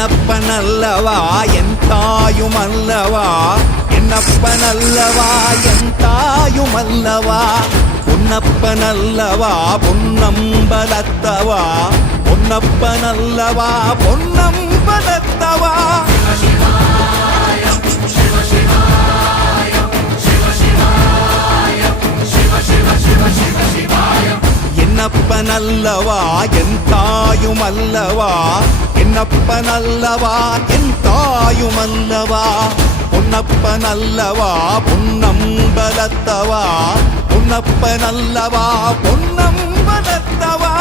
என்னப்பனல்லவா என் தாயுமல்லவா, என்னப்பனல்லவா என் தாயுமல்லவா, பொன்னப்பனல்லவா பொன்னம்பலத்தவா, பொன்னப்பனல்லவா பொன்னம்பலத்தவா. என்னப்பனல்லவா என் தாயுமல்லவா, என்னப்பனல்லவா என் தாயுமல்லவா, பொன்னப்பனல்லவா பொன்னம்பலத்தவா, பொன்னப்பனல்லவா பொன்னம்பலத்தவா.